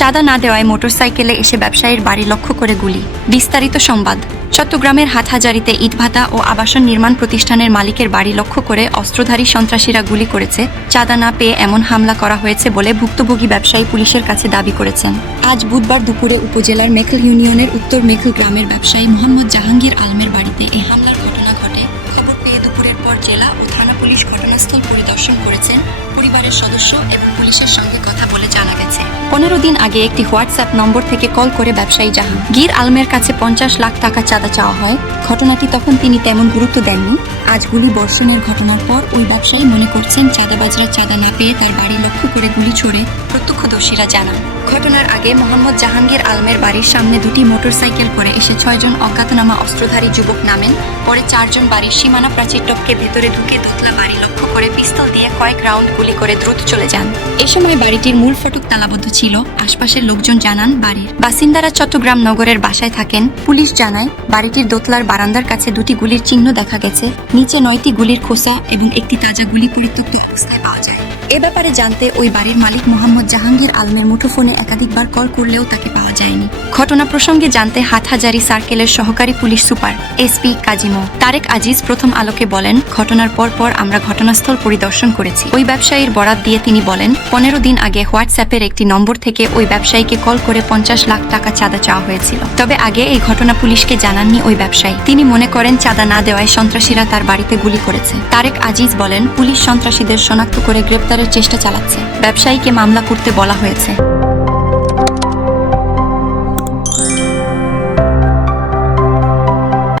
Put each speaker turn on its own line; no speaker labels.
চাঁদা না দেওয়ায় মোটরসাইকেলে এসে ব্যবসায়ীর বাড়ি লক্ষ্য করে গুলি। বিস্তারিত সংবাদ। চট্টগ্রামের হাটহাজারিতে ইটভাতা ও আবাসন নির্মাণ প্রতিষ্ঠানের মালিকের বাড়ি লক্ষ্য করে অস্ত্রধারী সন্ত্রাসীরা গুলি করেছে। চাঁদা না পেয়ে এমন হামলা করা হয়েছে বলে ভুক্তভোগী ব্যবসায়ী পুলিশের কাছে দাবি করেছেন। আজ বুধবার দুপুরে উপজেলার মেখল ইউনিয়নের উত্তর মেখল গ্রামের ব্যবসায়ী মোহাম্মদ জাহাঙ্গীর আলমের বাড়িতে এই হামলার ঘটনা ঘটে। খবর পেয়ে দুপুরের পর জেলা ও থানা পুলিশ ঘটনাস্থল পরিদর্শন করেছেন পরিবারের সদস্য এবং পুলিশের সঙ্গে কথা বলে জানা গেছে। পনেরো দিন আগে একটি হোয়াটসঅ্যাপ নম্বর থেকে কল করে ব্যবসায়ী জাহান। গির আলমের কাছে পঞ্চাশ লাখ টাকা চাঁদা চাওয়া হয়। ঘটনাটি তখন তিনি তেমন গুরুত্ব দেননি। আজ গুলি বর্ষণের ঘটনার পর ওই ব্যবসায়ী মনে করছেন চাঁদাবাজরা চাঁদা না পেয়ে তার বাড়ি লক্ষ্য করে গুলি ছোড়ে, প্রত্যক্ষদর্শীরা জানান। ঘটনার আগে মোহাম্মদ জাহাঙ্গীর আলমের বাড়ির সামনে দুটি মোটরসাইকেল করে এসে ছয়জন অজ্ঞাতনামা অস্ত্রধারী যুবক নামেন। পরে চারজন বাড়ির সীমানা প্রাচীর টপকে ভেতরে ঢুকে দোতলা বাড়ি লক্ষ্য করে পিস্তল দিয়ে কয়েক রাউন্ড গুলি করে দ্রুত চলে যান। এ সময় বাড়িটির মূল ফটক তালাবদ্ধ ছিল, আশপাশের লোকজন জানান বাড়ির। বাসিন্দারা চট্টগ্রাম নগরের বাসায় থাকেন। পুলিশ জানায়, বাড়িটির দোতলার বারান্দার কাছে দুটি গুলির চিহ্ন দেখা গেছে। নিচে নয়টি গুলির খোসা এবং একটি তাজা গুলি পরিত্যক্ত অবস্থায় পাওয়া যায়। এ ব্যাপারে জানতে ওই বাড়ির মালিক মোহাম্মদ জাহাঙ্গীর আলমের মুঠোফোনে একাধিকবার কল করলেও তাকে পাওয়া যায়নি। ঘটনা প্রসঙ্গে জানতে হাটহাজারি সার্কেলের সহকারী পুলিশ সুপার এসপি কাজিমো তারেক আজিজ প্রথম আলোকে বলেন, ঘটনার পর পর আমরা ঘটনাস্থল পরিদর্শন করেছি। ওই ব্যবসায়ীর বরাত দিয়ে তিনি বলেন, পনেরো দিন আগে হোয়াটসঅ্যাপের একটি নম্বর থেকে ওই ব্যবসায়ীকে কল করে পঞ্চাশ লাখ টাকা চাঁদা চাওয়া হয়েছিল। তবে আগে এই ঘটনা পুলিশকে জানাননি ওই ব্যবসায়ী। তিনি মনে করেন, চাঁদা না দেওয়ায় সন্ত্রাসীরা তার বাড়িতে গুলি করেছে। তারেক আজিজ বলেন, পুলিশ সন্ত্রাসীদের শনাক্ত করে গ্রেপ্তারের চেষ্টা চালাচ্ছে। ব্যবসায়ীকে মামলা করতে বলা হয়েছে।